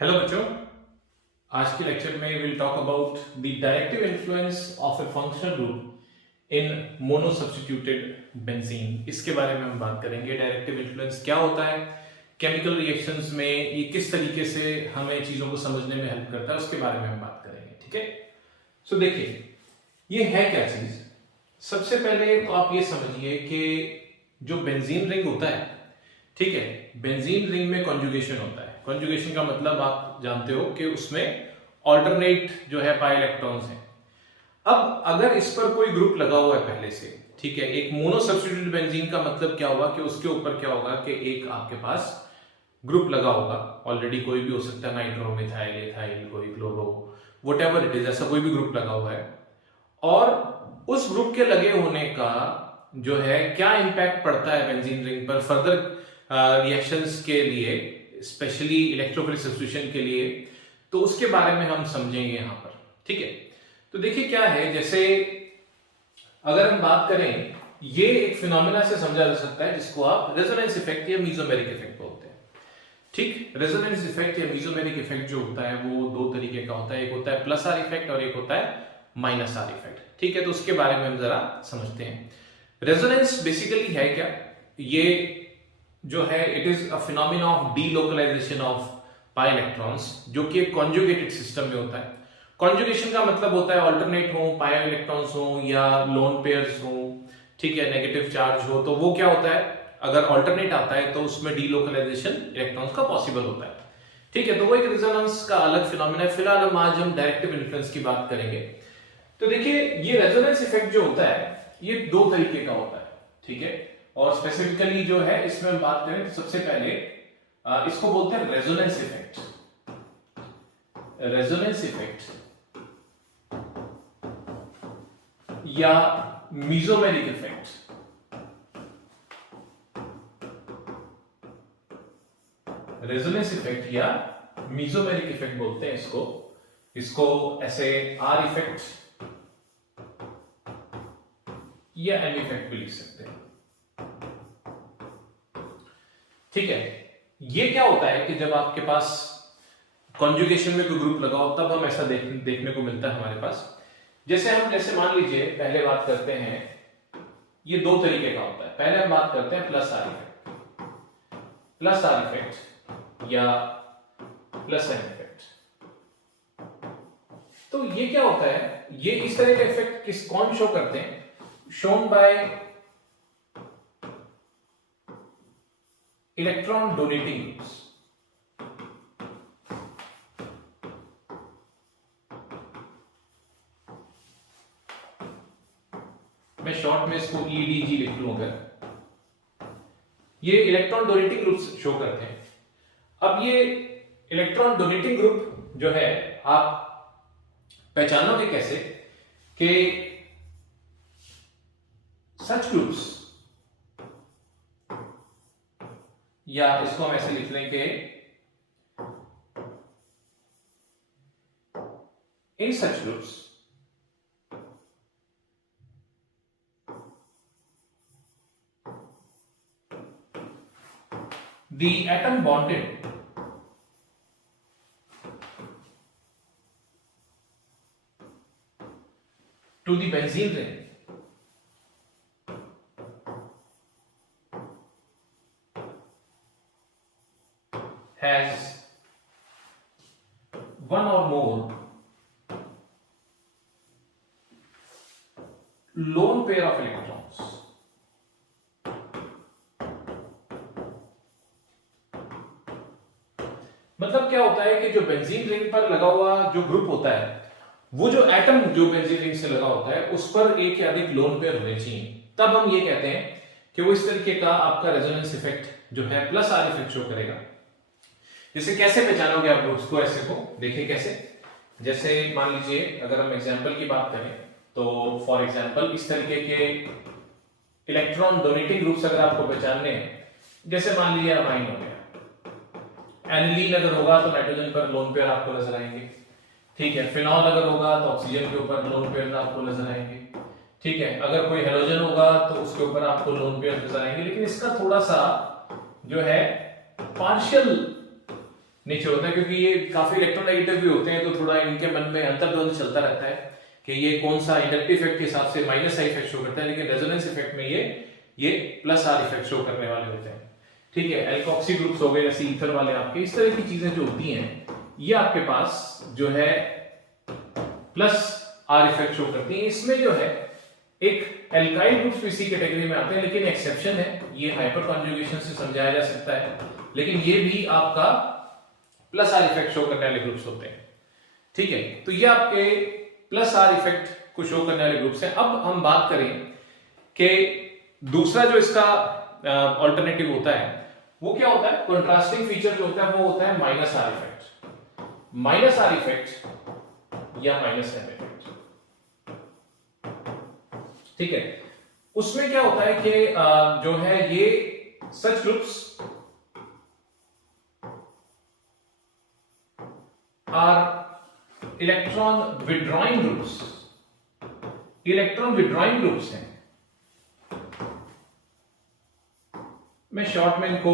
Hello बच्चों, आज के लेक्चर में will talk about the directive influence of A functional group in mono substituted benzene. इसके बारे में हम बात करेंगे। डायरेक्टिव इन्फ्लुएंस क्या होता है, केमिकल रिएक्शंस में ये किस तरीके से हमें चीजों को समझने में हेल्प करता है, उसके बारे में हम बात करेंगे। ठीक है, सो देखिए ये है क्या चीज। सबसे पहले तो आप ये समझिए कि जो बेंजीन रिंग होता है, ठीक है, बेंजीन रिंग में कॉन्जुगेशन होता है। कॉन्जुगेशन का मतलब आप जानते हो कि उसमें ऑल्टरनेट जो है पाई इलेक्ट्रॉन्स हैं। अब अगर इस पर कोई ग्रुप लगा हुआ है पहले से, ठीक है, एक मोनो सब्स्टिट्यूटेड बेंजीन का मतलब क्या होगा कि उसके ऊपर क्या होगा कि एक आपके पास ग्रुप लगा होगा ऑलरेडी, कोई भी हो सकता है, नाइट्रो, मिथाइल, एथाइल, कोई क्लोरो, व्हाटएवर इट इज, ऐसा कोई भी ग्रुप लगा हुआ है। और उस ग्रुप के लगे होने का जो है क्या इंपैक्ट पड़ता है बेंजीन रिंग पर फर्दर रिएक्शंस के लिए, स्पेशली इलेक्ट्रोफिलिक सब्स्टिट्यूशन के लिए, तो उसके बारे में हम समझेंगे यहां पर। ठीक है, तो देखिए क्या है, जैसे अगर हम बात करें, ये एक फिनोमेना से समझा जा सकता है जिसको आप रेजोनेंस इफेक्ट या मीजोमेरिक इफेक्ट बोलते हैं। ठीक, रेजोनेंस इफेक्ट या मीजोमेरिक इफेक्ट जो होता है वो दो तरीके का होता है, एक होता है प्लस आर इफेक्ट और एक होता है माइनस आर इफेक्ट। ठीक है, तो उसके बारे में हम जरा समझते हैं। रेजोनेंस बेसिकली है क्या, ये जो है it is a phenomena of delocalization of pi electrons, जो कि एक कॉन्जुगेटेड सिस्टम में होता है। कॉन्जुगेशन का मतलब होता है ऑल्टरनेट हो, पाई इलेक्ट्रॉन्स हो या लोन पेयर्स हो, ठीक है, नेगेटिव चार्ज हो, तो वो क्या होता है, अगर ऑल्टरनेट आता है तो उसमें डीलोकलाइजेशन इलेक्ट्रॉन्स का पॉसिबल होता है। ठीक है, तो वो एक रेजोनेंस का अलग फिनोमेना है। फिलहाल हम आज हम डायरेक्टिव इन्फ्लुएंस की बात करेंगे। तो देखिए ये रेजोनेंस इफेक्ट जो होता है ये दो तरीके का होता है। ठीक है, और स्पेसिफिकली जो है इसमें हम बात करें तो सबसे पहले इसको बोलते हैं रेजोनेंस इफेक्ट। रेजोनेंस इफेक्ट या मीजोमेरिक इफेक्ट। रेजोनेंस इफेक्ट या मीजोमेरिक इफेक्ट बोलते हैं इसको। इसको ऐसे आर इफेक्ट या एम इफेक्ट भी लिख सकते हैं। ठीक है, ये क्या होता है कि जब आपके पास कॉन्जुगेशन में कोई ग्रुप लगा हो तब हम ऐसा देखने को मिलता है हमारे पास। जैसे मान लीजिए, पहले बात करते हैं, ये दो तरीके का होता है। पहले हम बात करते हैं plus are effect, plus are effect या प्लस एम इफेक्ट। तो ये क्या होता है, ये इस तरह का इफेक्ट कौन शो करते हैं, shown by electron donating groups. मैं शॉर्ट में इसको ईडीजी लिख लूं अगर, ये इलेक्ट्रॉन डोनेटिंग ग्रुप्स शो करते हैं। अब ये इलेक्ट्रॉन डोनेटिंग ग्रुप जो है आप पहचानोगे कैसे कि सच ग्रुप्स, या इसको हम ऐसे लिख लें कि in such groups the atom bonded to the benzene ring has one or more lone pair of electrons. मतलब क्या होता है कि जो बेंजीन रिंग पर लगा हुआ जो ग्रुप होता है, वो जो एटम जो बेंजीन रिंग से लगा होता है उस पर एक या अधिक लोन पेयर होने चाहिए। तब हम ये कहते हैं कि वो इस तरीके का आपका रेजोनेंस इफेक्ट जो है प्लस आर इफेक्ट शो करेगा। जैसे कैसे पहचानोगे आप ग्रुप्स को, ऐसे को देखिए कैसे। जैसे मान लीजिए अगर हम एग्जांपल की बात करें तो फॉर एग्जांपल इस तरीके के इलेक्ट्रॉन डोनेटिंग ग्रुप्स अगर आपको पहचानने हैं, जैसे मान लीजिए अमाइन हो गया, एनिलीन अगर होगा तो नाइट्रोजन पर लोन पेयर आपको नजर आएंगे। ठीक है, फिनॉल अगर होगा तो ऑक्सीजन के ऊपर लोन पेयर आपको नजर आएंगे। ठीक है, अगर कोई हेलोजन होगा तो उसके ऊपर आपको लोन पेयर नजर आएंगे। लेकिन इसका थोड़ा सा जो है पार्शियल नहीं छोड़ता, क्योंकि ये काफी इलेक्ट्रोनेगेटिव भी होते हैं, तो थोड़ा इनके मन में अंतर्द्वंद चलता रहता है कि ये कौन सा इंडक्टिव इफेक्ट के हिसाब से माइनस आई इफेक्ट शो करता है, लेकिन रेजोनेंस इफेक्ट में ये प्लस आर इफेक्ट शो करने वाले होते हैं। ठीक है, एल्कोक्सी ग्रुप्स हो गए जैसे ईथर वाले आपके, इस तरह की चीजें जो होती हैं ये आपके पास जो है प्लस आर इफेक्ट शो करती हैं। इसमें जो है एक एल्काइल ग्रुप्स भी इसी कैटेगरी में आते हैं, लेकिन एक्सेप्शन है, ये हाइपर कॉन्जुगेशन से समझाया जा सकता है, लेकिन ये भी आपका प्लस आर इफेक्ट शो करने वाले ग्रुप्स होते हैं। ठीक है, तो ये आपके प्लस आर इफेक्ट को शो करने वाले ग्रुप्स हैं। अब हम बात करें कि दूसरा जो इसका ऑल्टरनेटिव होता है वो क्या होता है, कंट्रास्टिंग फीचर जो होता है वो होता है माइनस आर इफेक्ट या माइनस एम इफेक्ट। ठीक है, उसमें क्या होता है कि जो है ये such groups are electron withdrawing groups हैं। मैं शॉर्ट में इनको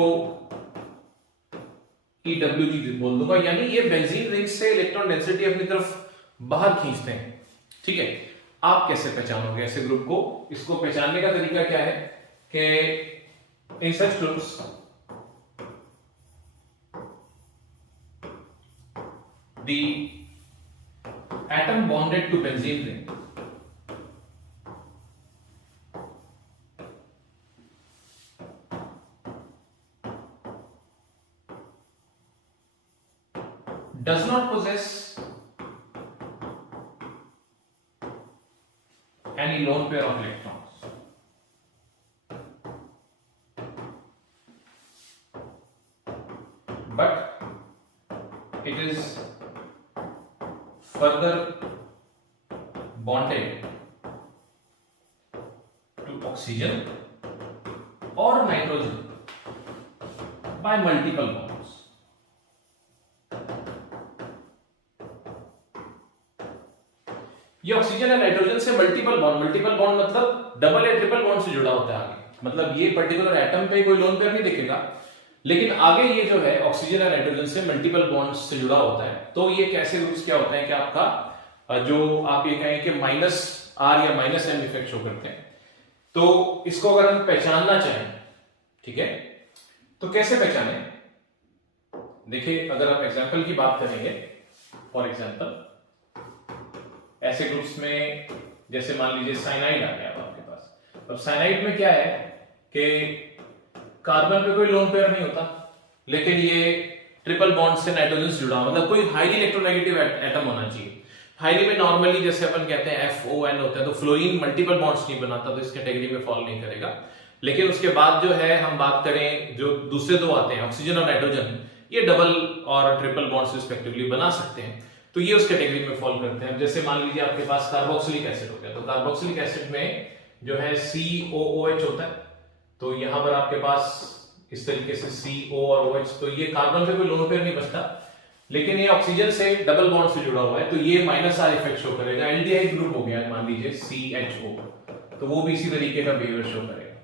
EWG बोल दूंगा, यानी ये बेंजीन रिंग से इलेक्ट्रॉन डेंसिटी अपनी तरफ बाहर खींचते हैं। ठीक है, आप कैसे पहचानोगे ऐसे ग्रुप को? इसको पहचानने का तरीका क्या है कि in such groups the atom bonded to benzene ring does not possess any lone pair of electrons, but it is further bonded to oxygen or nitrogen by multiple bonds. ये ऑक्सीजन और नाइट्रोजन से multiple bond मतलब double या triple bond से जुड़ा होता है आगे, मतलब ये पर्टिकुलर एटम पे कोई लोन पेयर नहीं दिखेगा, लेकिन आगे ये जो है ऑक्सीजन और नाइट्रोजन से मल्टीपल बॉन्ड्स से जुड़ा होता है। तो ये कैसे ग्रुप्स क्या होते हैं कि आपका जो आप ये कहें कि माइनस आर या माइनस एम इफेक्ट शो करते हैं। तो इसको अगर हम पहचानना चाहें, ठीक है, तो कैसे पहचाने? देखिए, अगर आप एग्जाम्पल की बात करेंगे, फॉर एग्जाम्पल ऐसे ग्रुप्स में जैसे मान लीजिए साइनाइड आ गया अब आपके पास। अब साइनाइड में क्या है कि कार्बन पे कोई लोन पेयर नहीं होता, लेकिन ये ट्रिपल बॉन्ड से नाइट्रोजन से जुड़ा, मतलब कोई हाईली इलेक्ट्रोनेगेटिव एटम होना चाहिए। हाईली में नॉर्मली जैसे अपन कहते हैं FON होता है, तो फ्लोरीन मल्टीपल बॉन्ड्स नहीं बनाता, तो इस कैटेगरी में फॉल नहीं करेगा। लेकिन उसके बाद जो है हम बात करें जो दूसरे दो आते हैं ऑक्सीजन और नाइट्रोजन, ये डबल और ट्रिपल बॉन्ड्स रिस्पेक्टिवली बना सकते हैं, तो ये उस कैटेगरी में फॉल करते हैं। जैसे मान लीजिए आपके पास कार्बोक्सिलिक एसिड हो गया, तो कार्बोक्सिलिक एसिड में जो है COOH होता है, तो यहां पर आपके पास इस तरीके से CO और OH, तो ये कार्बन पे कोई लोन पेयर नहीं बचता, लेकिन ये ऑक्सीजन से डबल बॉन्ड से जुड़ा हुआ है, तो ये माइनस आर इफेक्ट शो करेगा। एल्डिहाइड ग्रुप हो गया मान लीजिए CHO, तो वो भी इसी तरीके का बिहेवियर शो करेगा।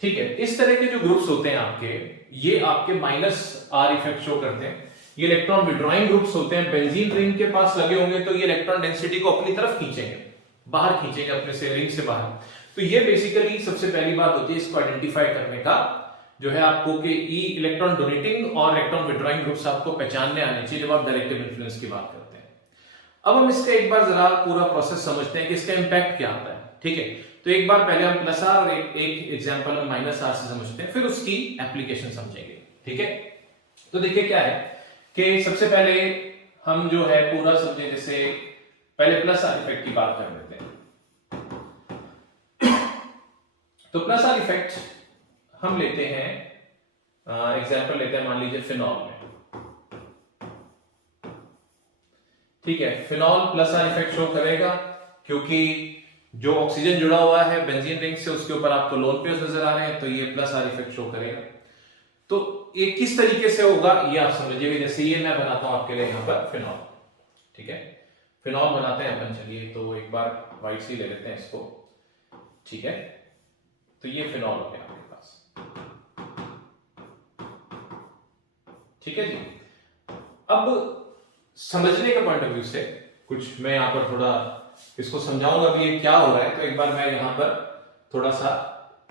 ठीक है, इस तरह के जो ग्रुप्स होते हैं आपके, ये आपके माइनस आर इफेक्ट शो करते हैं। ये इलेक्ट्रॉन विड्रॉइंग ग्रुप्स होते हैं, बेंजीन रिंग के पास लगे होंगे तो ये इलेक्ट्रॉन डेंसिटी को अपनी तरफ खींचेंगे, बाहर खींचेंगे अपने से रिंग से बाहर। तो ये बेसिकली सबसे पहली बात होती है इसको आइडेंटिफाई करने का, जो है आपको कि इलेक्ट्रॉन डोनेटिंग और इलेक्ट्रॉन विड्रॉइंग ग्रुप्स आपको पहचानने आने चाहिए जब आप डायरेक्टिव इन्फ्लुएंस की बात करते हैं। अब हम इसका एक बार जरा पूरा प्रोसेस समझते हैं कि इसका इंपैक्ट क्या आता है। ठीक है, तो एक बार पहले हम प्लस आर और एक एग्जांपल हम माइनस आर से समझते हैं, फिर उसकी एप्लीकेशन समझेंगे। ठीक है, तो देखिए क्या है कि सबसे पहले हम जो है पूरा समझे, जैसे पहले प्लस आर इफेक्ट की बात कर लेते हैं। तो प्लस आर इफेक्ट हम लेते हैं, एग्जांपल लेते हैं मान लीजिए फिनॉल में। ठीक है, phenol plus are effect show करेगा क्योंकि जो ऑक्सीजन जुड़ा हुआ है बेंजीन रिंग से, उसके ऊपर आपको लोन पेयर्स नजर आ रहे हैं, तो ये प्लस आर इफेक्ट शो करेगा। तो ये किस तरीके से होगा ये आप समझिए। जैसे ये मैं बनाता हूं आपके लिए यहां पर फिनॉल। ठीक है, फिनॉल बनाते हैं अपन, चलिए तो एक बार व्हाइट सी ले लेते हैं इसको। ठीक है, तो ये फिनॉल हो गया आपके पास। ठीक है जी, अब समझने के पॉइंट ऑफ व्यू से कुछ मैं यहाँ पर थोड़ा इसको समझाऊंगा भी ये क्या हो रहा है। तो एक बार मैं यहाँ पर थोड़ा सा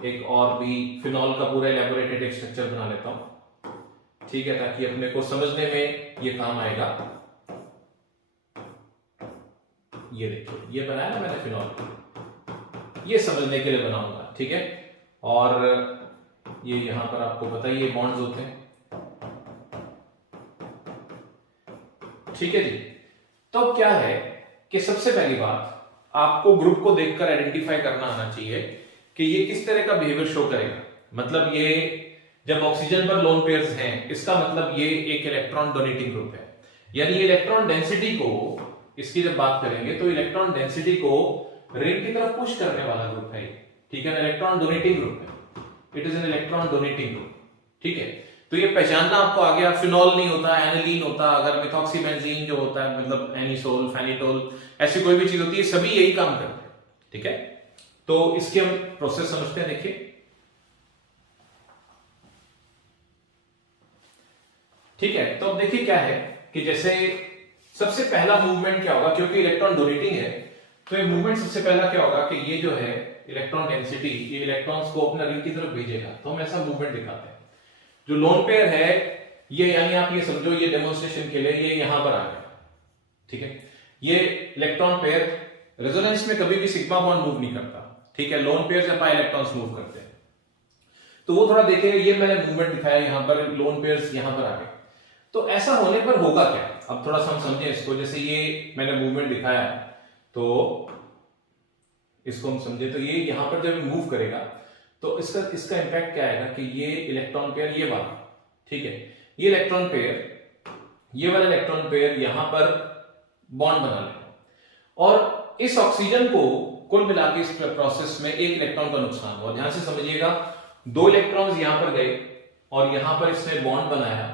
एक और भी फिनॉल का पूरा इलेबोरेटेड एक स्ट्रक्चर बना लेता हूं, ठीक है, ताकि अपने को समझने में ये काम आएगा। ये देखिए ये बनाया ना मैंने फिनॉल, ये समझने के लिए बनाऊंगा, ठीक है। और ये यहां पर आपको पता ही ये बॉन्ड्स होते हैं, ठीक है जी। तो अब क्या है कि सबसे पहली बात आपको ग्रुप को देखकर आइडेंटिफाई करना आना चाहिए कि ये किस तरह का बिहेवियर शो करेगा। मतलब ये जब ऑक्सीजन पर लोन पेयर्स हैं, इसका मतलब ये एक इलेक्ट्रॉन डोनेटिंग ग्रुप है, यानी ये इलेक्ट्रॉन डेंसिटी को, इसकी जब बात करेंगे तो इलेक्ट्रॉन डेंसिटी को रिंग की तरफ पुश करने वाला ग्रुप है, ठीक है, इलेक्ट्रॉन डोनेटिंग ग्रुप है। It is an electron donating group, ठीक है। तो ये पहचानना आपको आ गया। फिनॉल नहीं होता, एनिलीन होता, अगर मिथॉक्सीबेंजीन जो होता है, मतलब एनिसोल, फेनिटोल, ऐसी कोई भी चीज होती है, सभी यही काम करते हैं, ठीक है। तो इसके हम प्रोसेस समझते हैं, देखिए, ठीक है। तो अब देखिए क्या है कि जैसे सबसे पहला मूवमेंट क्या होगा, क्योंकि इलेक्ट्रॉन डोनेटिंग है, तो ये मूवमेंट सबसे पहला क्या होगा कि ये जो है इलेक्ट्रॉन डेंसिटी, ये इलेक्ट्रॉन्स को अपना रिंग की तरफ भेजेगा। तो हम ऐसा मूवमेंट दिखाते हैं। जो लोन पेयर है ये, यानी आप ये समझो, ये डेमोन्स्ट्रेशन के लिए ये यहां पर आ गया, ठीक है। ये इलेक्ट्रॉन पेयर रेजोनेंस में कभी भी सिग्मा बॉन्ड मूव नहीं करता, ठीक है। लोन पेयर से पाई इलेक्ट्रॉन्स मूव करते हैं। तो वो थोड़ा देखेगा, ये मैंने मूवमेंट दिखाया यहां पर, लोन पेयर्स यहां पर आ गए। तो ऐसा होने पर होगा क्या, अब थोड़ा सा हम समझें इसको। जैसे ये मैंने मूवमेंट दिखाया, तो इसको हम समझे, तो ये यहां पर जब मूव करेगा तो इसका इंपैक्ट क्या आएगा कि ये इलेक्ट्रॉन पेयर, ये वाला, ठीक है, ये इलेक्ट्रॉन पेयर, ये वाला इलेक्ट्रॉन पेयर यहां पर बॉन्ड बना लेगा, और इस ऑक्सीजन को कुल मिला के इस प्रोसेस में एक इलेक्ट्रॉन का नुकसान हुआ। ध्यान से समझिएगा, दो इलेक्ट्रॉन्स यहां पर गए और यहां पर इसने बॉन्ड बनाया,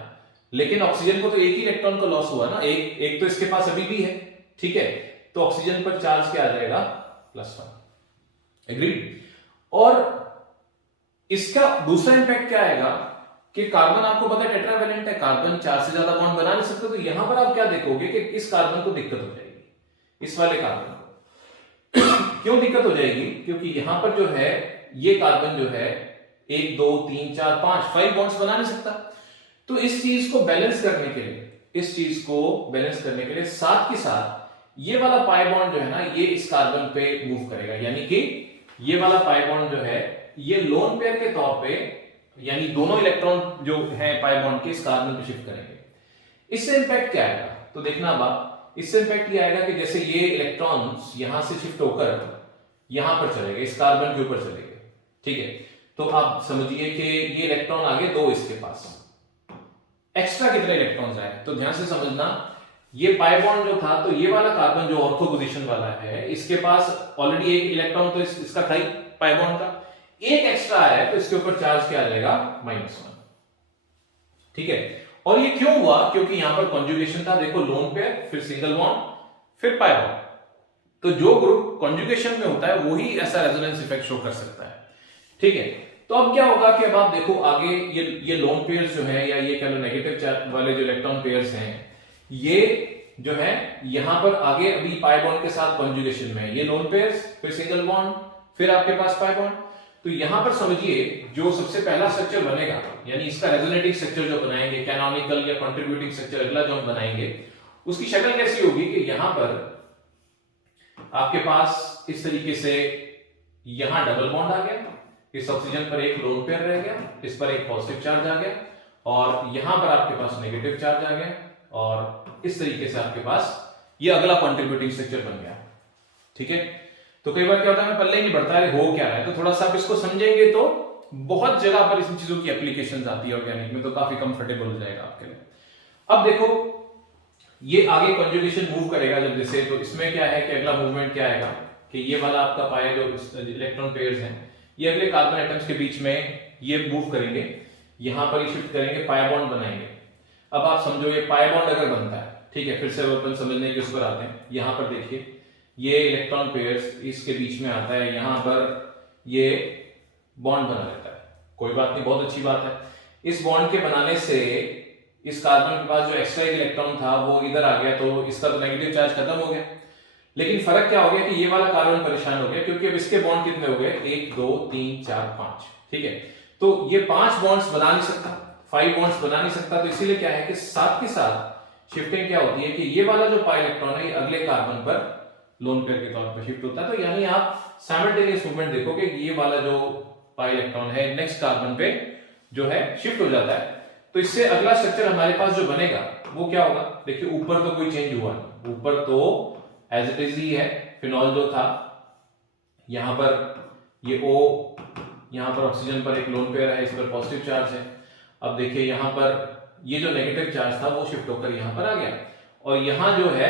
लेकिन ऑक्सीजन को तो एक ही इलेक्ट्रॉन का लॉस हुआ ना, एक तो इसके पास अभी भी है, ठीक है। तो ऑक्सीजन पर चार्ज क्या आ जाएगा, +1, एग्रीड। और इसका दूसरा इंपैक्ट क्या आएगा कि कार्बन, आपको पता है टेट्रावैलेंट है, कार्बन 4 से ज्यादा बॉन्ड बना नहीं सकते। तो यहां पर आप क्या देखोगे कि इस कार्बन को दिक्कत हो जाएगी, इस वाले कार्बन को। क्यों दिक्कत हो जाएगी, क्योंकि यहां पर जो है ये कार्बन जो है 1 2 3 4 5 बॉन्ड्स बना नहीं सकता। तो इस चीज को बैलेंस करने के लिए, इस चीज को बैलेंस करने के लिए साथ के साथ ये वाला पाई बॉन्ड जो है ना, ये इस कार्बन पे मूव करेगा, यानी कि ये वाला पाई बॉन्ड जो है ये लोन पेयर के तौर पे, यानी दोनों इलेक्ट्रॉन जो है पाई बॉन्ड के, इस कार्बन पे शिफ्ट करेंगे। इससे इंपैक्ट क्या आएगा, तो देखना बात, इससे इंपैक्ट ये आएगा कि जैसे ये इलेक्ट्रॉन्स यहां से शिफ्ट होकर यहां पर चलेंगे, इस कार्बन के ऊपर चलेंगे, ठीक है। तो आप समझिए कि ये इलेक्ट्रॉन आ गए 2 इसके पास, एक्स्ट्रा कितने इलेक्ट्रॉन्स आए, तो ध्यान से समझना। ये पाई बॉन्ड जो था, तो ये वाला कार्बन जो ऑर्थो पोजीशन वाला है, इसके पास ऑलरेडी एक इलेक्ट्रॉन तो इसका था ही पाई बॉन्ड का, एक एक्स्ट्रा आया तो इसके ऊपर चार्ज क्या आ जाएगा, -1, ठीक है। और ये क्यों हुआ, क्योंकि यहां पर कॉन्जुगेशन था, देखो, लोन पेयर, फिर सिंगल बॉन्ड, फिर पाई बॉन्ड। तो जो ग्रुप कॉन्जुगेशन में होता है वही ऐसा रेजोनेंस इफेक्ट शो कर सकता है, ठीक है। तो अब क्या होगा कि अब आप देखो आगे, ये लोन पेयर्स जो है, या ये कह लो नेगेटिव चार्ज वाले जो इलेक्ट्रॉन पेयर्स हैं, ये जो है यहां पर आगे अभी पाई बॉन्ड के साथ कॉन्जुगेशन में है, ये लोन पेयर्स, फिर सिंगल बॉन्ड, फिर आपके पास पाई बॉन्ड। तो यहां पर समझिए जो सबसे पहला स्ट्रक्चर बनेगा, यानी इसका रेजोनेटिंग स्ट्रक्चर जो बनाएंगे, कैनोनिकल या कंट्रीब्यूटिंग स्ट्रक्चर अगला जो हम बनाएंगे, उसकी शक्ल कैसी होगी कि यहां पर आपके पास इस तरीके से यहां डबल बॉन्ड आ गया, इस ऑक्सीजन पर एक लोन पेयर रह गया, इस पर एक पॉजिटिव चार्ज आ गया, और यहां पर आपके पास नेगेटिव चार्ज आ गया, और इस तरीके से आपके पास ये अगला कंट्रीब्यूटिंग स्ट्रक्चर बन गया, ठीक है। तो कई बार क्या होता है, पल्ले ही नहीं बढ़ता है हो क्या रहा है। तो थोड़ा सा आप इसको समझेंगे तो बहुत जगह पर इन चीजों की एप्लीकेशंस आती है ऑर्गेनिक में, तो काफी कंफर्टेबल हो जाएगा आपके लिए। अब देखो ये आगे कंजुगेशन मूव करेगा जब जैसे, तो इसमें क्या है कि अगला मूवमेंट क्या आएगा कि ये वाला आपका पाए जो इलेक्ट्रॉन पेयर्स हैं, ये अगले कार्बन एटम्स के बीच में ये मूव करेंगे, यहां पर ये शिफ्ट करेंगे, पाई बॉन्ड बनाएंगे। अब आप समझो ये पाई बॉन्ड अगर बनता है, ठीक है, फिर से अपन समझने के उस पर आते हैं। यहां पर देखिए ये इलेक्ट्रॉन पेयर्स इसके बीच में आता है, यहां पर ये बॉन्ड बना लेता है, कोई बात नहीं, बहुत अच्छी बात है। इस बॉन्ड के बनाने से इस कार्बन के पास जो एक्स्ट्रा एक इलेक्ट्रॉन था वो इधर आ गया, तो इसका तो नेगेटिव चार्ज खत्म हो गया। लेकिन फर्क क्या हो गया कि ये वाला कार्बन परेशान हो गया, क्योंकि अब इसके बॉन्ड कितने हो गए, 1 2 3 4 5, ठीक है। तो ये 5 बॉन्ड्स बना नहीं सकता, 5 बॉन्ड्स बना नहीं सकता, तो इसीलिए क्या है कि साथ के साथ शिफ्टिंग क्या होती है कि ये वाला जो पाई इलेक्ट्रॉन है ये अगले कार्बन पर लोन पेयर के तौर पर शिफ्ट होता है। तो यानी आप साइमल्टेनियस मूवमेंट देखोगे कि ये वाला जो पाई इलेक्ट्रॉन है नेक्स्ट कार्बन पे जो है शिफ्ट हो जाता है। तो इससे अगला स्ट्रक्चर हमारे पास जो बनेगा वो क्या होगा, देखिए ऊपर तो कोई चेंज हुआ नहीं, ऊपर तो एज इट इज ही है। फिनॉल जो था यहां पर ये O, यहां पर ऑक्सीजन पर एक लोन पेयर है, इस पर पॉजिटिव चार्ज है। अब देखिए यहां पर ये जो नेगेटिव चार्ज था वो शिफ्ट होकर यहां पर आ गया, और यहां जो है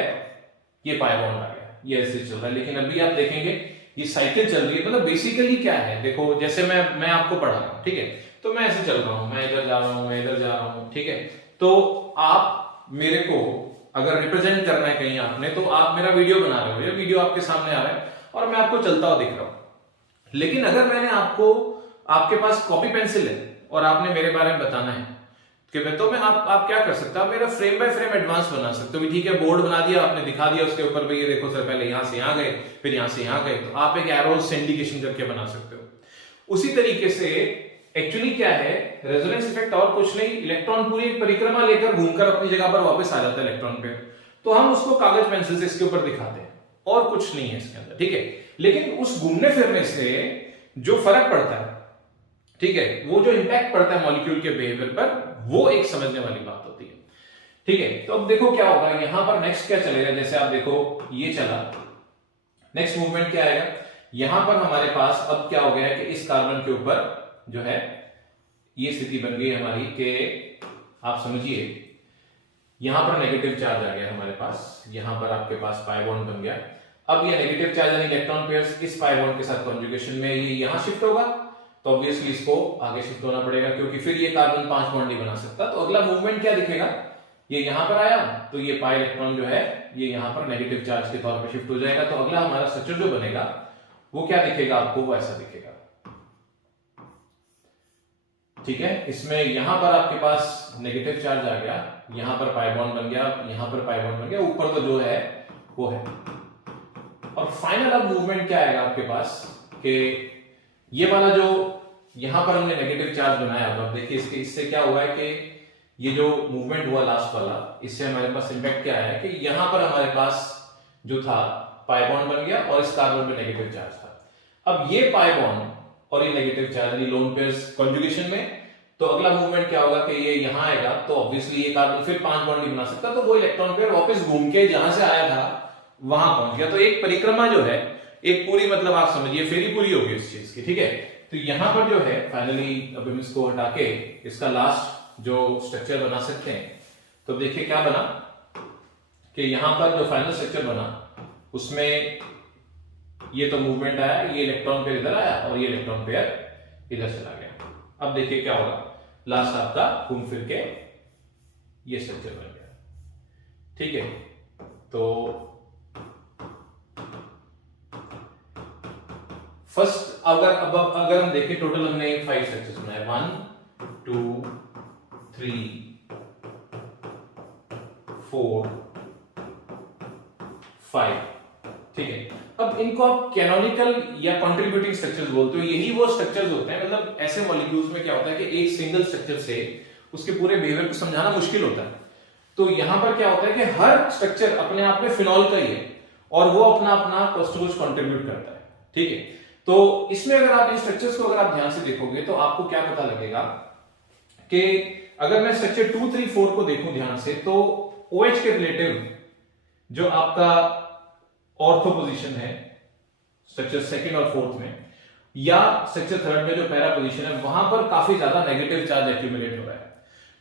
ये पाई बॉन्ड आ गया, ये ऐसे चल रहा है। लेकिन अभी आप देखेंगे ये साइकिल चल रही है, मतलब बेसिकली क्या है, देखो जैसे मैं आपको पढ़ा रहा हूं, ठीक है, तो मैं ऐसे चल रहा हूं, मैं इधर जा रहा हूं, मैं इधर जा रहा हूं, ठीक है। तो आप मेरे को अगर रिप्रेजेंट करना है कहीं आपने, तो आप मेरा वीडियो बना रहे हो, ये वीडियो आपके सामने आ रहा है और मैं आपको चलता हुआ दिख रहा हूं। लेकिन अगर मैंने आपको, आपके पास कॉपी पेंसिल है और आपने मेरे बारे में बताना है कि तो मैं आप क्या कर सकते हो, आप मेरा फ्रेम बाय फ्रेम एडवांस बना सकते हो। ठीक है, बोर्ड बना दिया आपने, दिखा दिया उसके ऊपर, भाई ये देखो सर पहले यहां से यहां गए, फिर यहां से यहां गए, तो आप एक एरोज से इंडिकेशन करके बना सकते हो। उसी तरीके से एक्चुअली क्या है, रेजोनेंस इफेक्ट और कुछ नहीं, इलेक्ट्रॉन पूरी परिक्रमा लेकर घूमकर अपनी जगह पर वापस आ जाता है इलेक्ट्रॉन पे, तो हम उसको कागज पेंसिल से इसके ऊपर दिखाते हैं और कुछ नहीं है इसके अंदर, ठीक है। लेकिन उस घूमने फिरने से जो फर्क पड़ता है, ठीक है, वो जो इंपैक्ट पड़ता है मॉलिक्यूल के बिहेवियर पर, वो एक समझने वाली बात होती है, ठीक है। तो अब देखो क्या होगा, यहां पर नेक्स्ट क्या चलेगा, जैसे आप देखो ये चला, नेक्स्ट मूवमेंट क्या आएगा, यहां पर हमारे पास अब क्या हो गया है कि इस कार्बन के ऊपर जो है ये स्थिति बन गई हमारी कि आप समझिए यहां पर नेगेटिव चार्ज आ गया हमारे पास, यहां पर आपके पास पाई बॉन्ड बन गया। अब ये नेगेटिव चार्ज यानी इलेक्ट्रॉन पेयर्स इस पाई बॉन्ड के साथ कॉन्जुगेशन में ये यहां शिफ्ट होगा, तो ऑब्वियसली इसको आगे शिफ्ट होना पड़ेगा, क्योंकि फिर ये कार्बन 5 बॉन्ड नहीं बना सकता। तो अगला मूवमेंट क्या दिखेगा, ये यहां पर आया तो ये पाई इलेक्ट्रॉन जो है ये यहां पर नेगेटिव चार्ज के तौर पर शिफ्ट हो जाएगा। तो अगला हमारा स्ट्रक्चर जो बनेगा वो क्या दिखेगा आपको, वो ऐसा दिखेगा, ठीक है। इसमें यहां पर आपके पास नेगेटिव चार्ज आ गया, यहां पर पाई बॉन्ड बन गया, यहां पर पाई बॉन्ड बन गया, ऊपर तो जो है वो है। और फाइनल अब मूवमेंट क्या आएगा आपके पास कि ये वाला जो यहां पर हमने नेगेटिव चार्ज बनाया, अब देखिए इससे क्या हुआ है कि ये जो मूवमेंट हुआ लास्ट वाला, इससे हमारे पास इंपैक्ट क्या है कि यहां पर हमारे पास जो था पाई बॉन्ड बन गया और इस कार्बन पे नेगेटिव चार्ज था। अब ये पाई बॉन्ड और ये नेगेटिव चार्ज यानी लोन पेयर्स कॉन्जुगेशन में, तो अगला मूवमेंट क्या होगा कि ये यहां आएगा, तो ऑब्वियसली ये कार्बन फिर 5 बॉन्ड नहीं बना सकता, तो वो इलेक्ट्रॉन पेयर वापस घूम के जहां से आया था वहां पहुंच गया। तो एक परिक्रमा जो है, एक पूरी, मतलब आप समझिए फेरी पूरी होगी इस चीज की, ठीक है। तो यहां पर जो है फाइनली, अब हम इसको हटा के इसका लास्ट जो स्ट्रक्चर बना सकते हैं, तो देखिए क्या बना कि यहां पर जो फाइनल स्ट्रक्चर बना उसमें ये तो मूवमेंट आया, ये इलेक्ट्रॉन पेयर इधर आया और ये इलेक्ट्रॉन पेयर इधर चला गया। अब देखिए क्या होगा, लास्ट आपका घूम फिर के ये स्ट्रक्चर बन गया, ठीक है। तो फर्स्ट अगर हम देखें, टोटल हमने 5 स्ट्रक्चर्स बनाए, 1 2 3 4 5, ठीक है। अब इनको आप कैनोनिकल या कंट्रीब्यूटिंग स्ट्रक्चर्स बोलते हो। यही वो स्ट्रक्चर्स होते हैं, मतलब ऐसे मॉलिक्यूल्स में क्या होता है कि एक सिंगल स्ट्रक्चर से उसके पूरे बिहेवियर को समझाना मुश्किल होता है। तो यहां पर क्या होता है कि हर स्ट्रक्चर अपने आप में फिनॉल का ही है और वो अपना अपना कुछ तो कुछ कंट्रीब्यूट करता है, ठीक है। तो इसमें अगर आप इन स्ट्रक्चर्स को अगर आप ध्यान से देखोगे तो आपको क्या पता लगेगा कि अगर मैं स्ट्रक्चर 2 3 4 को देखूं ध्यान से, तो OH के रिलेटिव जो आपका ऑर्थो पोजीशन है स्ट्रक्चर 2nd और 4th में, या स्ट्रक्चर 3rd में जो पैरा पोजीशन है, वहां पर काफी ज्यादा नेगेटिव चार्ज एक्यूमुलेट हो रहा है।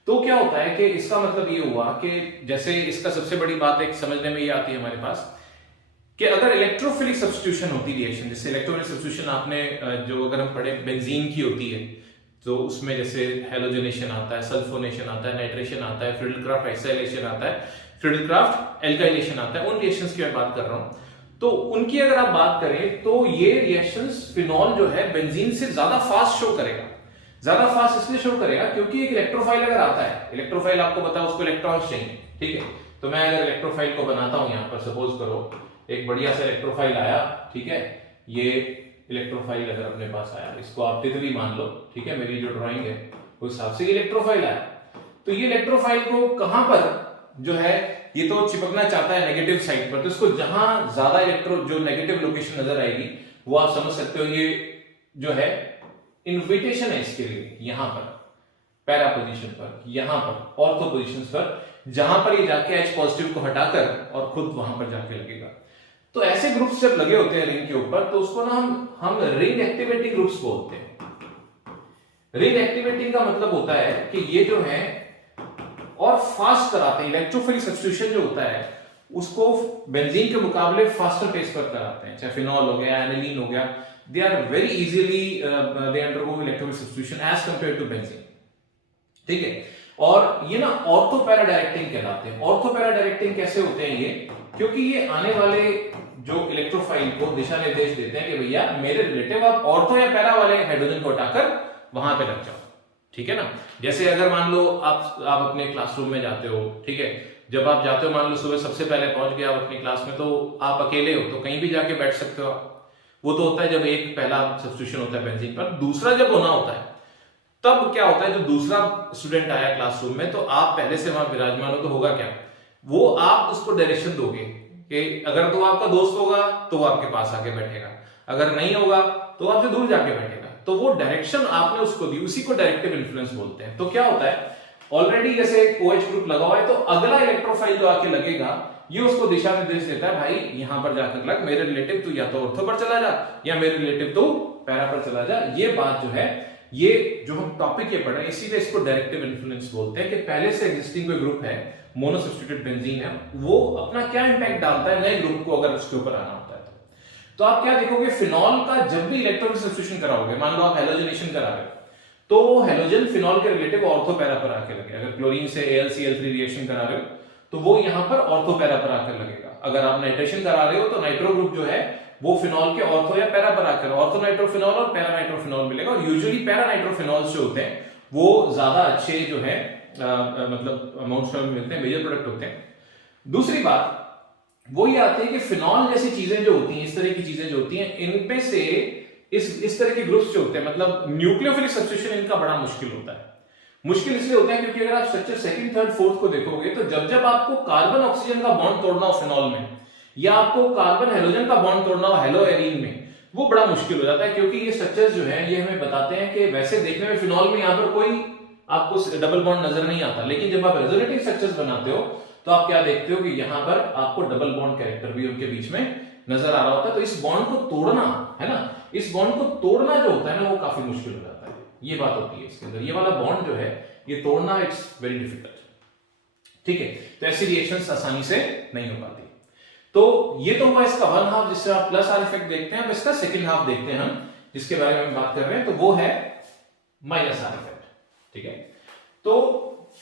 तो क्या होता है कि इसका मतलब ये हुआ कि जैसे इसका सबसे बड़ी बात एक समझने में ये आती है हमारे पास कि अगर इलेक्ट्रोफिलिक सब्स्टिट्यूशन होती रिएक्शन, जैसे इलेक्ट्रोफिलिक सब्स्टिट्यूशन आपने जो अगर हम पढ़े बेंजीन की होती है, तो उसमें जैसे हेलोजनेशन आता है, सल्फोनेशन आता है, नाइट्रेशन आता है, फ्रिडलक्राफ्ट एक्साइलेशन आता है, फ्रिडलक्राफ्ट एल्काइलेशन आता है, उन रिएक्शंस की मैं बात कर रहा हूं। तो उनकी अगर आप बात करें तो ये रिएक्शंस फिनॉल जो है बेंजीन से ज्यादा फास्ट शो करेगा। ज्यादा फास्ट इसलिए शो करेगा क्योंकि एक इलेक्ट्रोफाइल अगर आता है, इलेक्ट्रोफाइल आपको पता है उसको इलेक्ट्रॉन्स चाहिए, ठीक है। तो मैं अगर इलेक्ट्रोफाइल को बनाता हूं यहाँ पर, सपोज करो एक बढ़िया सा इलेक्ट्रोफाइल आया, ठीक है, ये इलेक्ट्रोफाइल अगर अपने पास आया, इसको आप तितली मान लो, ठीक है, मेरी जो ड्राइंग है उस हिसाब से इलेक्ट्रोफाइल आया। तो ये इलेक्ट्रोफाइल को कहां पर जो है ये तो चिपकना चाहता है नेगेटिव साइड पर, तो इसको जहां ज्यादा जो नेगेटिव लोकेशन नजर आएगी वो आप समझ सकते हो ये जो है इन्विटेशन है इसके लिए, यहां पर पैरा पोजीशन पर, यहां पर ऑर्थो पोजीशन पर, जहां पर ये जाके H पॉजिटिव को हटाकर और खुद वहां पर जाके लगेगा। तो ऐसे ग्रुप्स जब लगे होते हैं रिंग के ऊपर तो उसको ना हम रिंग एक्टिवेटिंग ग्रुप्स बोलते हैं। रिंग एक्टिवेटिंग का मतलब होता है कि ये जो है और फास्ट कराते हैं, इलेक्ट्रोफिलिक सब्स्टिट्यूशन जो होता है उसको बेंजीन के मुकाबले फास्टर पेस पर कराते हैं, चाहे फिनॉल हो गया, एनिलीन हो गया, they are very easily they undergo electrophilic substitution as compare to benzene, ठीक है। और ये ना ऑर्थो पैरा डायरेक्टिंग कहलाते हैं। ऑर्थो पैरा डायरेक्टिंग कैसे होते हैं ये, क्योंकि ये आने वाले जो इलेक्ट्रोफाइल को दिशा निर्देश देते हैं कि भैया मेरे रिलेटिव आप ऑर्थो या पैरा वाले हाइड्रोजन को हटाकर वहां पे लग जाओ, ठीक है ना। जैसे अगर मान लो आप अपने क्लासरूम में जाते हो, ठीक है, जब आप जाते हो मान लो सुबह सबसे पहले पहुंच गया आप अपनी क्लास में, तो आप अकेले हो तो कहीं भी जाके बैठ सकते हो आप, वो तो होता है जब एक पहला सब्स्टिट्यूशन होता है बेंजीन पर। दूसरा जब होना होता है तब क्या होता है, जो दूसरा स्टूडेंट आया क्लासरूम में तो आप पहले से वहां विराजमान हो, तो होगा क्या, वो आप उसको डायरेक्शन दोगे कि अगर तो आपका दोस्त होगा तो वो आपके पास आके बैठेगा, अगर नहीं होगा तो आपसे दूर जाके बैठेगा। तो वो डायरेक्शन आपने उसको दी, उसी को डायरेक्टिव इन्फ्लुएंस बोलते हैं। तो क्या होता है, ऑलरेडी जैसे एक OH ग्रुप लगा हुआ है तो अगला इलेक्ट्रोफाइल जो आके लगेगा ये उसको दिशा निर्देश देता है, भाई यहां पर जाकर लग, मेरे रिलेटिव तू या तो ऑर्थो पर चला जा या मेरे रिलेटिव तू पैरा पर चला जा। ये बात जो है, ये जो हम टॉपिक ये पढ़ रहे हैं इसीलिए इसको डायरेक्टिव इन्फ्लुएंस बोलते हैं कि पहले से एग्जिस्टिंग कोई ग्रुप है, मोनो सब्स्टिट्यूटेड बेंजीन है, वो अपना क्या इंपैक्ट डालता है नए ग्रुप को अगर उसके ऊपर आना होता है। तो आप क्या देखोगे, फिनॉल का जब भी इलेक्ट्रोफिलिक सब्स्टिट्यूशन कराओगे, मान लो आप हैलोजनेशन करा रहे हो तो हैलोजन फिनॉल के रिलेटिव ऑर्थो पैरा पर आके लगेगा। अगर क्लोरीन से AlCl3 रिएक्शन करा रहे हो तो वो यहां पर ऑर्थो पैरा पर आकर लगेगा। अगर आप नाइट्रेशन करा रहे हो तो नाइट्रो ग्रुप जो है वो फिनॉल के ऑर्थो या पैरा पर आकर ऑर्थो नाइट्रोफिनॉल और पैरा नाइट्रोफिनॉल मिलेगा। और यूजुअली पैरा नाइट्रोफिनॉल्स जो होते हैं वो ज्यादा अच्छे जो है मतलब अमाउंट्स में मिलते हैं, मेजर प्रोडक्ट होते हैं। दूसरी बात वो ये आती है कि फिनॉल जैसी चीजें जो होती हैं, इस तरह की चीजें जो होती हैं, इनपे से इस तरह के ग्रुप्स जो होते हैं, मतलब न्यूक्लियोफिलिक सब्स्टिट्यूशन इनका बड़ा मुश्किल होता है। मुश्किल इसलिए होता है क्योंकि अगर आप स्ट्रक्चर सेकंड, थर्ड, फोर्थ को देखोगे तो जब जब आपको कार्बन ऑक्सीजन का बॉन्ड तोड़ना हो फिनॉल में, या आपको कार्बन हेलोजन का बॉन्ड तोड़ना हो हेलो एरीन में, वो बड़ा मुश्किल हो जाता है। क्योंकि ये स्ट्रक्चर्स जो है ये हमें बताते हैं कि वैसे देखने में फिनॉल में यहाँ पर कोई आपको डबल बॉन्ड नजर नहीं आता, लेकिन जब आप रेजोनेटिव स्ट्रक्चर्स बनाते हो तो आप क्या देखते हो कि यहाँ पर आपको डबल बॉन्ड कैरेक्टर भी उनके बीच में नजर आ रहा होता है। तो इस बॉन्ड को तोड़ना है ना, इस बॉन्ड को तोड़ना जो होता है ना वो काफी मुश्किल हो जाता है। ये बात होती है इसके अंदर, ये वाला बॉन्ड जो है ये तोड़ना इट्स वेरी डिफिकल्ट, ठीक है। तो ऐसी रिएक्शंस आसानी से नहीं हो पाती। तो ये तो हुआ इसका वन हाफ जिससे आप प्लस आर इफेक्ट देखते हैं। अब इसका सेकंड हाफ देखते हैं हम, जिसके बारे में हम बात कर रहे हैं, तो वो है माइनस आर इफेक्ट, ठीक है। तो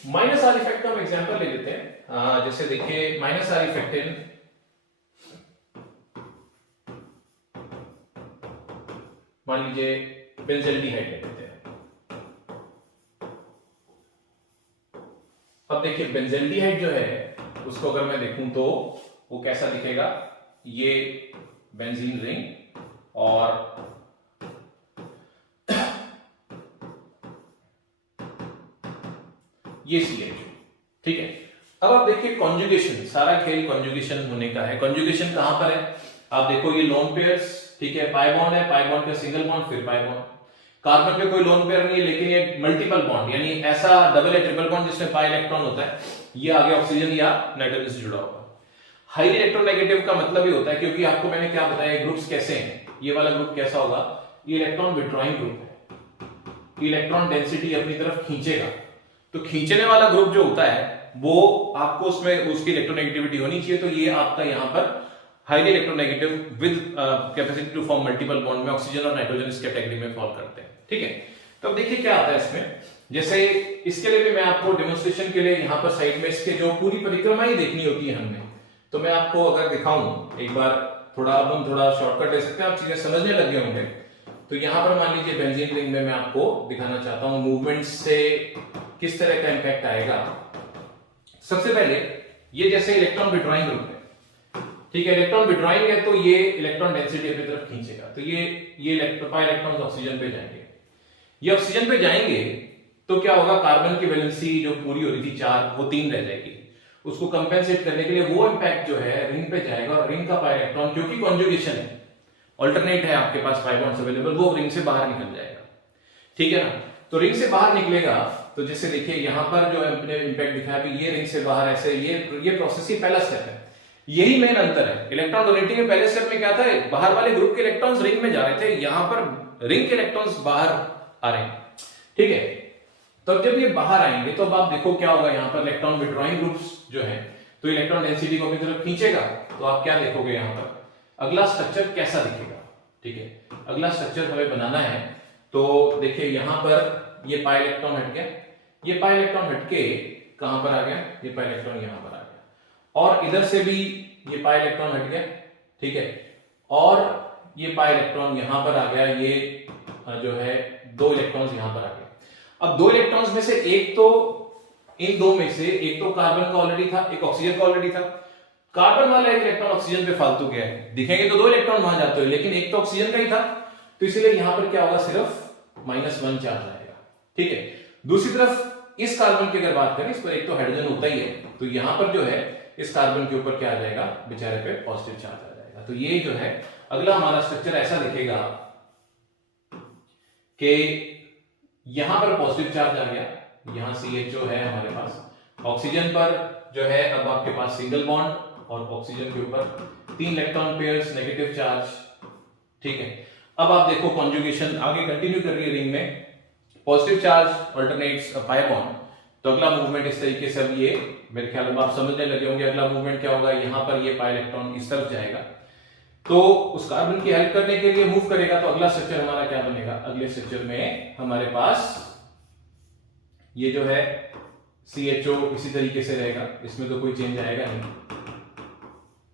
माइनस आर इफेक्ट का हम एग्जांपल ले लेते हैं। जैसे देखिए माइनस आर इफेक्ट इन मान लीजिए बेंजल्डिहाइड ले लेते हैं। अब देखिए बेंजल्डिहाइड जो है उसको अगर मैं देखूं तो वो कैसा दिखेगा, ये बेंजीन रिंग और ये CH, ठीक है। अब आप देखिए कॉन्जुगेशन, सारा खेल कॉन्जुगेशन होने का है। कॉन्जुगेशन कहां पर है, आप देखो ये लोन पेयर्स, ठीक है, पाई बॉन्ड है, पाई बॉन्ड पे सिंगल बॉन्ड फिर पाई बॉन्ड। कार्बन पे कोई लोन पेयर नहीं है लेकिन ये मल्टीपल बॉन्ड, यानी ऐसा डबल या ट्रिपल बॉन्ड जिसमें पाई इलेक्ट्रॉन होता है, ये आगे ऑक्सीजन या नाइट्रोजन से जुड़ा होगा। हाईली इलेक्ट्रोनेगेटिव का मतलब ये होता है, क्योंकि आपको मैंने क्या बताया ग्रुप्स कैसे हैं, ये वाला ग्रुप कैसा होगा, ये इलेक्ट्रॉन विड्रॉइंग ग्रुप है, इलेक्ट्रॉन डेंसिटी अपनी तरफ खींचेगा। तो खींचने वाला ग्रुप जो होता है वो आपको उसमें उसकी इलेक्ट्रोनेगेटिविटी होनी चाहिए। तो ये आपका यहां पर highly electronegative with capacity to form multiple bond में ऑक्सीजन और नाइट्रोजन इस कैटेगरी में फॉल करते हैं, ठीक है। तो अब देखिए क्या आता है इसमें, जैसे इसके लिए भी मैं आपको डेमोन्स्ट्रेशन के लिए यहां पर साइड में इसके जो पूरी परिक्रमा ही देखनी होती है हमने, तो मैं आपको अगर दिखाऊं एक बार, थोड़ा अब हम थोड़ा शॉर्टकट ले सकते हैं, आप चीजें समझने लग गए होंगे। तो यहां पर मान लीजिए बेंजीन रिंग में मैं आपको दिखाना चाहता हूं मूवमेंट से किस तरह का इंपैक्ट आएगा। सबसे पहले ये जैसे इलेक्ट्रॉन विड्रॉइंग ग्रुप है, ठीक है, इलेक्ट्रॉन विड्रॉइंग है तो ये इलेक्ट्रॉन डेंसिटी अपनी तरफ खींचेगा, तो ये इलेक्ट्रॉन ऑक्सीजन पे जाएंगे। ये ऑक्सीजन पे जाएंगे तो क्या होगा, कार्बन की वैलेंसी जो पूरी हो रही थी 4 वो 3 रह जाएगी। उसको कंपेंसेट करने के लिए वो इंपैक्ट जो है रिंग पे जाएगा और रिंग का पाई इलेक्ट्रॉन, क्योंकि कॉन्जुगेशन है, ऑल्टरनेट है आपके पास पाई बॉन्ड्स अवेलेबल, वो रिंग से बाहर निकल जाएगा, ठीक है ना। तो रिंग से बाहर निकलेगा तो जैसे देखिए यहां पर जो है इंपैक्ट दिखाया कि ये रिंग से बाहर ऐसे ये प्रोसेस ही पहला स्टेप है। यही मेन अंतर है। इलेक्ट्रॉन डोनेटिंग में पहले स्टेप में क्या था, बाहर वाले ग्रुप के इलेक्ट्रॉन्स रिंग में जा रहे थे, यहां पर रिंग के इलेक्ट्रॉन्स बाहर आ रहे हैं, ठीक है। तो जब ये बाहर आएंगे तो अब आप देखो क्या होगा, यहां पर इलेक्ट्रॉन विड्रॉइंग ग्रुप्स जो है तो इलेक्ट्रॉन डेंसिटी को अपनी तरफ खींचेगा, तो आप क्या देखोगे यहां पर अगला स्ट्रक्चर कैसा दिखेगा, ठीक है। अगला स्ट्रक्चर हमें बनाना है तो देखिए यहां पर ये पाई इलेक्ट्रॉन हट गया, ये पाई इलेक्ट्रॉन हटके कहां पर आ गया, ये पाई इलेक्ट्रॉन यहां पर आ गया, और इधर से भी ये पाई इलेक्ट्रॉन हट गया, ठीक है, और ये पाई इलेक्ट्रॉन यहां पर आ गया, ये जो है 2 इलेक्ट्रॉन्स यहां पर आ गए। अब 2 इलेक्ट्रॉन्स में से एक तो इन 2 में से एक तो कार्बन का ऑलरेडी था, एक ऑक्सीजन का ऑलरेडी था। कार्बन वाला एक इलेक्ट्रॉन ऑक्सीजन पे फालतू गया है, दिखेंगे तो 2 इलेक्ट्रॉन वहां जाते हैं, लेकिन एक तो ऑक्सीजन का ही था, तो इसलिए यहां पर क्या होगा, सिर्फ -1 चार्ज आएगा, ठीक है। दूसरी तरफ इस कार्बन की अगर बात करें, इस पर एक तो हाइड्रोजन होता ही है, तो यहां पर जो है इस कार्बन के ऊपर क्या आ जाएगा, बेचारे पे पॉजिटिव चार्ज आ जाएगा। तो ये जो है अगला हमारा स्ट्रक्चर ऐसा दिखेगा कि यहां पर पॉजिटिव चार्ज आ गया, यहां CHO है हमारे पास, ऑक्सीजन पर जो है अब आपके पास सिंगल बॉन्ड और ऑक्सीजन के ऊपर 3 इलेक्ट्रॉन पेयर्स नेगेटिव चार्ज, ठीक है। अब आप देखो कॉन्जुगेशन आगे कंटिन्यू कर रही है रिंग में, पॉजिटिव चार्ज अल्टरनेट्स अ पाई बॉन्ड, तो अगला मूवमेंट इस तरीके से, अब ये मेरे ख्याल में आप समझने लगे होंगे अगला मूवमेंट क्या होगा, यहां पर ये पाई इलेक्ट्रॉन इस तरफ जाएगा तो उस कार्बन की हेल्प करने के लिए मूव करेगा, तो अगला स्ट्रक्चर हमारा क्या बनेगा, अगले स्ट्रक्चर में हमारे पास ये जो है CHO इसी तरीके से रहेगा, इसमें तो कोई चेंज आएगा नहीं,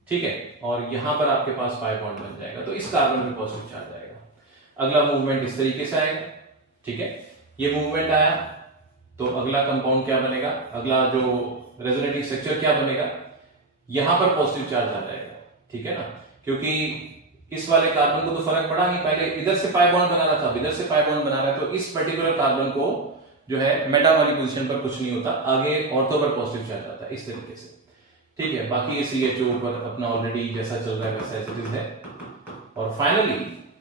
ठीक है, और यहां पर आपके पास पाई बॉन्ड बन जाएगा, तो इस कार्बन में पॉजिटिव चार्ज आएगा। अगला मूवमेंट इस तरीके से आएगा, ठीक है, ये मूवमेंट आया तो अगला कंपाउंड क्या बनेगा, अगला जो रेजोनेटिंग स्ट्रक्चर क्या बनेगा, यहां पर पॉजिटिव चार्ज आ जाएगा, ठीक है ना, क्योंकि इस वाले कार्बन को तो फर्क पड़ा नहीं, पहले इधर से पाई बॉन्ड बना रहा था, इधर से पाई बॉन्ड बना रहा है, तो इस पर्टिकुलर कार्बन को जो है मेटा वाली पोजीशन पर कुछ नहीं होता, आगे ऑर्थो पर पॉजिटिव चार्ज आता है, इस तरीके से, ठीक है। बाकी ये CHO पर अपना ऑलरेडी जैसा चल रहा है वैसा एज इट इज है। और फाइनली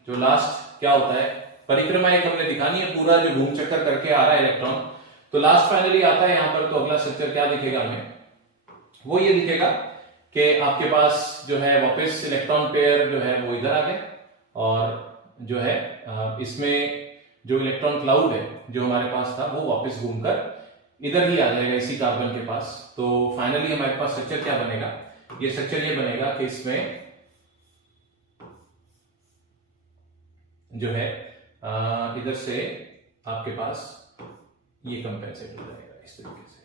जो लास्ट क्या होता है, परिक्रमा एक हमने दिखानी है, पूरा जो घूम चक्कर करके आ रहा है इलेक्ट्रॉन, तो लास्ट फाइनली आता है यहां पर, तो अगला स्ट्रक्चर क्या दिखेगा हमें, वो ये दिखेगा कि आपके पास जो है वापस इलेक्ट्रॉन पेयर जो है वो इधर आ गया, और जो है इसमें जो इलेक्ट्रॉन क्लाउड है जो हमारे पास था वो वापस घूमकर इधर ही आ जाएगा इसी कार्बन के पास। तो फाइनली हमारे पास स्ट्रक्चर क्या बनेगा, ये स्ट्रक्चर ये बनेगा कि इसमें जो है इधर से आपके पास ये कंपेंसेट हो जाएगा इस तरीके से,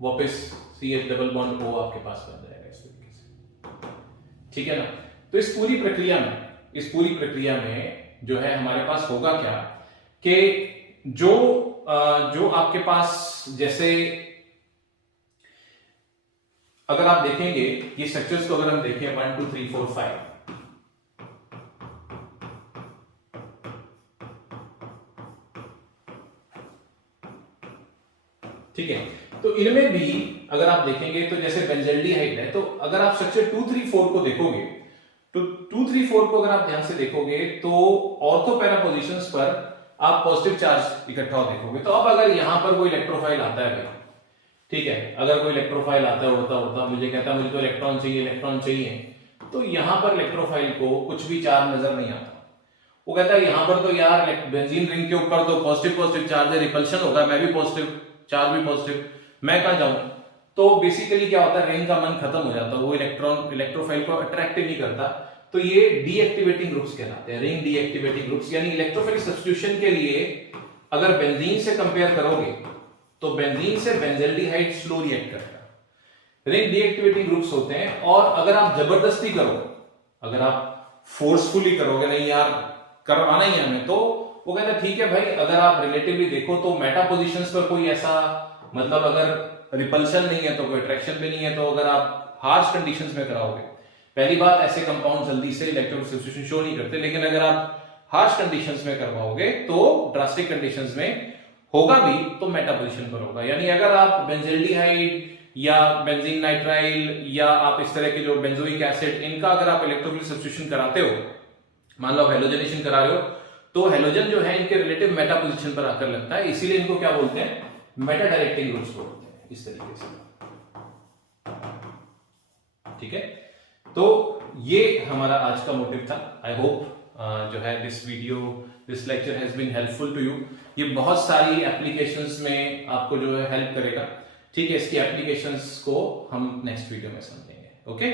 वापस CH डबल बॉन्ड O आपके पास बन जाएगा इस तरीके से, ठीक है ना। तो इस पूरी प्रक्रिया में जो है हमारे पास होगा क्या कि जो आपके पास, जैसे अगर आप देखेंगे ये स्ट्रक्चर्स को, अगर हम देखें 1 2 3 4 5, ठीक है, तो इनमें भी अगर आप देखेंगे तो जैसे बेंजल्डिहाइड है, तो अगर आप स्ट्रक्चर 2 3 4 को देखोगे तो 2 3 4 को अगर आप ध्यान से देखोगे तो ऑर्थो पैरा पोजीशंस पर आप पॉजिटिव चार्ज इकट्ठा देखोगे। तो अब अगर यहां पर कोई इलेक्ट्रोफाइल आता है भाई, ठीक है, अगर कोई इलेक्ट्रोफाइल आता होता मुझे कहता मुझे तो इलेक्ट्रॉन चाहिए, तो यहां पर इलेक्ट्रोफाइल को कुछ भी चार्ज नजर नहीं आता, वो कहता है यहां पर तो यार बेंजीन रिंग के ऊपर तो पॉजिटिव चार्ज है, रिपल्शन होगा, मैं भी पॉजिटिव चार्ज भी पॉजिटिव, मैं कहां जाऊं। तो बेसिकली क्या होता है, रिंग का मन खत्म हो जाता है, वो इलेक्ट्रोफाइल को अट्रैक्ट नहीं करता, तो ये डीएक्टिवेटिंग ग्रुप्स कहलाते हैं, रिंग डीएक्टिवेटिंग ग्रुप्स। यानी इलेक्ट्रोफिलिक सब्स्टिट्यूशन के लिए अगर बेंजीन से कंपेयर करोगे तो बेंजीन से बेंजल्डिहाइड स्लो रिएक्ट करता है, रिंग डीएक्टिवेटिंग ग्रुप्स होते हैं। और अगर आप जबरदस्ती करो, अगर आप फोर्सफुली करोगे, नहीं यार करवाना ही है हमें, तो वो कहता ठीक है भाई, अगर आप रिलेटिवली देखो तो मेटा पोजीशंस पर कोई ऐसा मतलब अगर रिपल्शन नहीं है तो कोई अट्रैक्शन भी नहीं है, तो अगर आप हार्श कंडीशंस में कराओगे, पहली बात ऐसे कंपाउंड जल्दी से इलेक्ट्रोफिलिक सब्स्टिट्यूशन शो नहीं करते, लेकिन अगर आप हार्श कंडीशंस में करवाओगे तो ड्रास्टिक कंडीशंस में होगा भी तो मेटा पोजीशन पर होगा। यानी अगर आप बेंजल्डिहाइड या बेंजीन नाइट्राइल या आप इस तरह के जो बेंजोइक एसिड, इनका अगर आप इलेक्ट्रोफिलिक सब्स्टिट्यूशन कराते हो, मान लो आप हेलोजनेशन करा रहे हो, तो हेलोजन जो है इनके रिलेटिव मेटा पोजीशन पर आकर लगता है, इसीलिए इनको क्या बोलते हैं, मेटा डायरेक्टिंग ग्रुप्स बोलते हैं, इस तरीके से। ठीक है, तो ये हमारा आज का मोटिव था। आई होप जो है this lecture has been helpful to you. ये बहुत सारी एप्लीकेशंस में आपको जो है हेल्प करेगा। ठीक है, इसकी एप्लीकेशंस को हम नेक्स्ट वीडियो में समझेंगे। ओके।